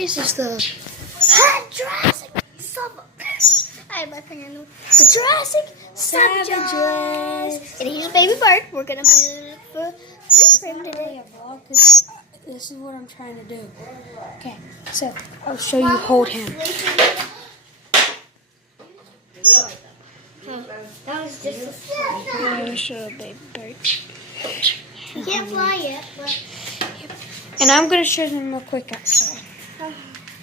guys, it's the Jurassic Summer. I have my finger in the Jurassic Savages. And here's Baby Bird. We're gonna be for him today. This is what I'm trying to do. Okay, so I'll show you hold him. That was just a I'll show Baby Bird. He can't fly yet, but. And I'm gonna show them real quick, guys.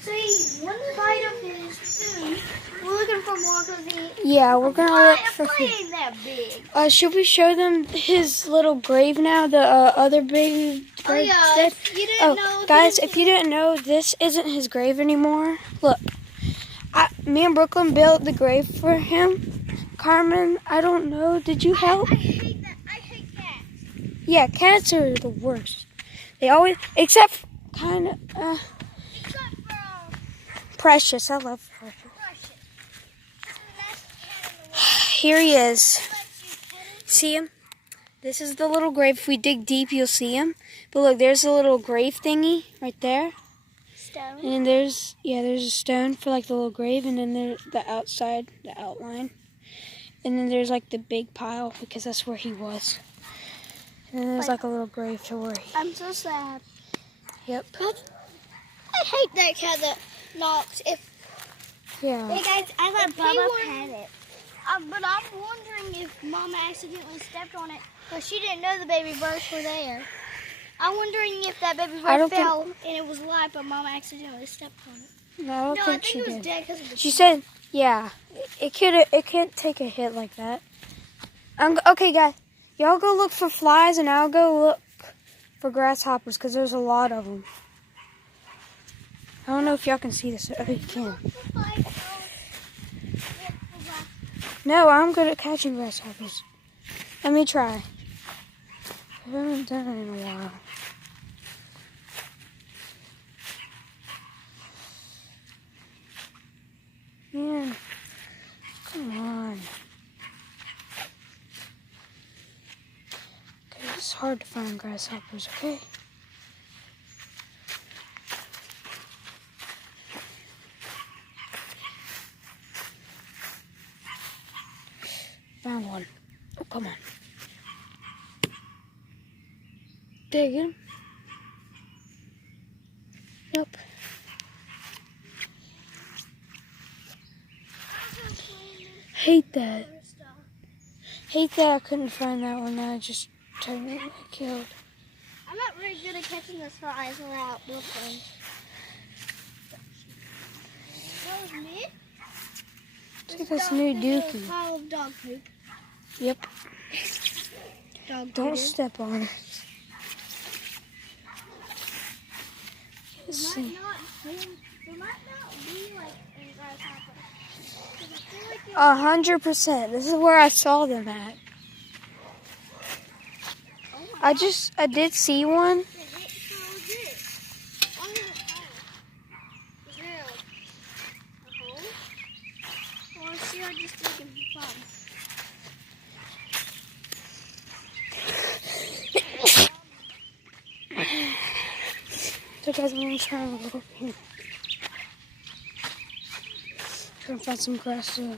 So he one bite of his food. We're looking for more because he. Yeah, we're gonna look for He food. ain't that big. Should we show them his little grave now? The other baby Oh bird yeah, dead? if you didn't know. Guys, if you didn't know, this isn't his grave anymore. Look, me and Brooklyn built the grave for him. Carmen, I don't know. Did you help? I hate that. I hate cats. Yeah, cats are the worst. They always, except kind of Except for Precious. I love Precious. Precious. He's the nicest cat in the world. Here he is. He lets you pet him. See him? This is the little grave. If we dig deep, you'll see him. But look, there's a little grave thingy right there. Stone. And then there's a stone for like the little grave, and then there's the outside, the outline. And then there's like the big pile because that's where he was. And then there's like a little grave to where he. I'm so sad. Yep. I hate that cat that knocks. Yeah. Hey guys, I let Bubba pet it. But I'm wondering if Mama accidentally stepped on it because she didn't know the baby birds were there. I'm wondering if that baby bird fell and it was alive, but Mama accidentally stepped on it. No, I don't No, I think think she it was did. dead because of the. She said, yeah, it can't take a hit like that. Okay, guys, y'all go look for flies, and I'll go look for grasshoppers because there's a lot of them. I don't know if y'all can see this. Oh, you can. No, I'm good at catching grasshoppers. Let me try. I haven't done it in a while. Man, come on. Okay, it's hard to find grasshoppers, okay? Found one. Oh, come on. Did I get him? Nope. Hate that. Hate that I couldn't find that one. I just totally killed. I'm not very good at catching the flies without looking. That was me? Take this new dookie. Pile of dog poop. Yep. Dog Don't poop. step on it. There Let's might see. not be like a grasshopper. 'Cause I feel like it- 100%. This is where I saw them at. I did see one. Is there a hole? Or is she just taking fun? So guys, I'm gonna try a little here. Trying to find some grass to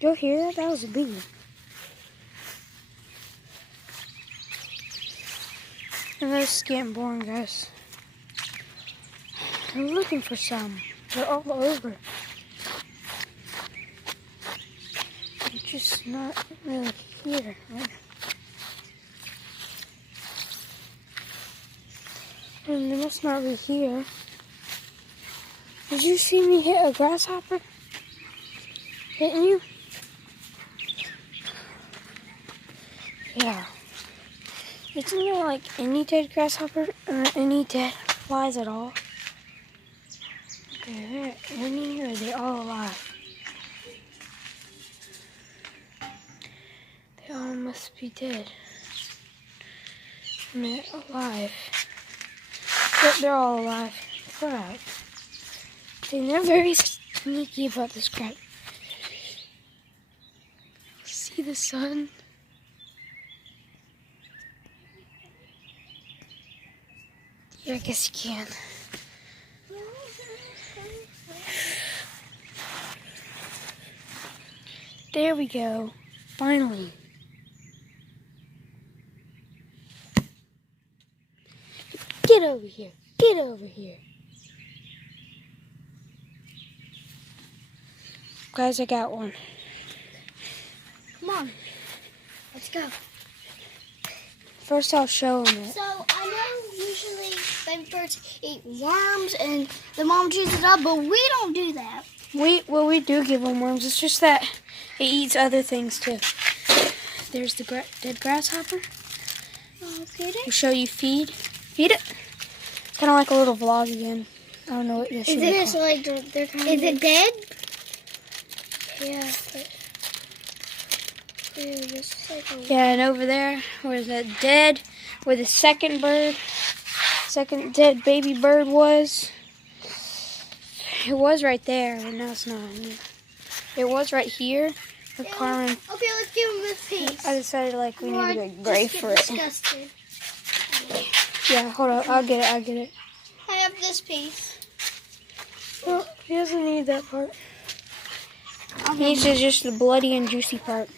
Y'all hear that? That was a bee. And that's getting boring, guys. I'm looking for some. They're all over. They're just not really here. Right? And they must not be here. Did you see me hit a grasshopper? Didn't you? Yeah. Isn't there like any dead grasshopper or any dead flies at all? Okay, are there any or are they all alive? They all must be dead. And they're alive. Yep, they're all alive. Crap. And they're very sneaky about this crap. See the sun? Yeah, I guess you can. There we go. Finally. Get over here. Get over here. Guys, I got one. Come on. Let's go. First, I'll show them it. So, I know usually baby birds eat worms and the mom chews it up, but we don't do that. We do give them worms. It's just that it eats other things too. There's the dead grasshopper. Oh, feed We'll it? show you feed. Feed it. Kind of like a little vlog again. I don't know what this should be Is called. it like they're kind of... Is it dead? Yeah. Just like a... Yeah, and over there, where the second dead baby bird was. It was right there, but now it's not. It was right here. For Carmen. Okay, let's give him this piece. I decided like we need to get grave for it. Disgusted. Yeah, hold on. I'll get it. I have this piece. Well, he doesn't need that part. He needs just the bloody and juicy part.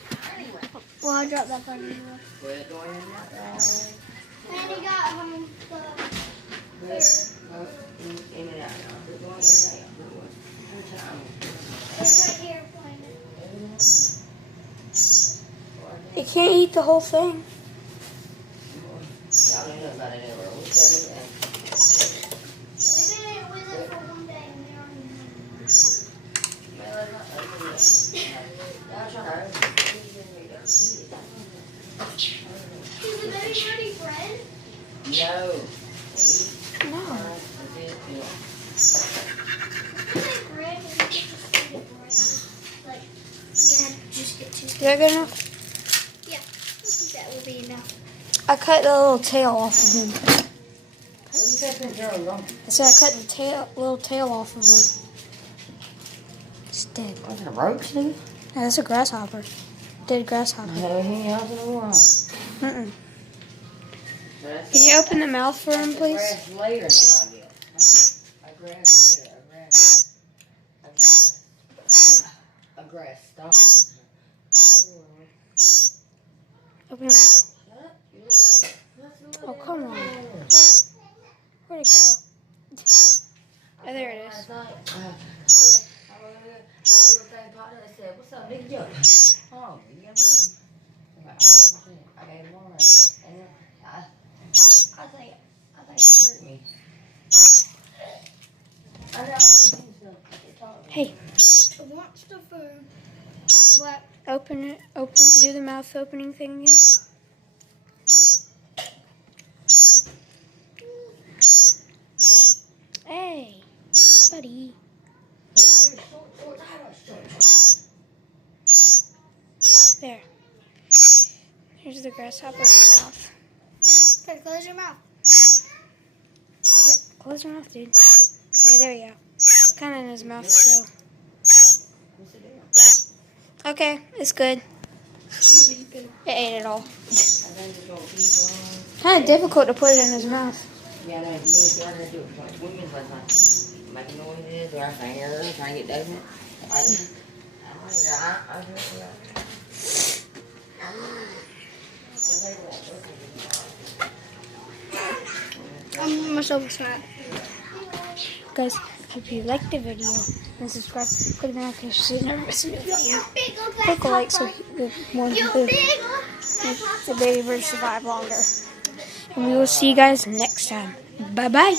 Well, I dropped that part in the room. And he got it's right here. He can't eat the whole thing. Is the baby already bread? No. No. Bread, and you get to eat it bread. Like, you have to just get two. Is that good enough? Yeah, I think that will be enough. I cut the little tail off of him. What you say, Joe? I said I cut the little tail off of him. It's dead. What's it, a roach, dude? Yeah, that's a grasshopper. Dead grasshopper. I haven't seen else in a while. Mm-mm. Can you open the mouth for him, please? Grass layer now, I guess. A grass layer. A grass stopper. Open the mouth. Oh, come on. Where'd it go? Oh, there it is. What's up, Big Joe? Oh, yeah, I gave him one. And I think it hurt me. I know. Hey, I want the food. What? open it. Do the mouth opening thing again. Hey, buddy. There. Here's the grasshopper's mouth. Okay, close your mouth. Yep, close your mouth, dude. Yeah, there you go. It's kind of in his mouth still. Okay, it's good. It ate it all. Kind of difficult to put it in his mouth. Yeah, I had to do it like women's last night. Making noises, or I hair, trying to get down. I'm myself a snack. Guys, if you liked the video and subscribe, click the notification so you never miss a new video. Click like so the baby birds survive longer. And we will see you guys next time. Bye bye.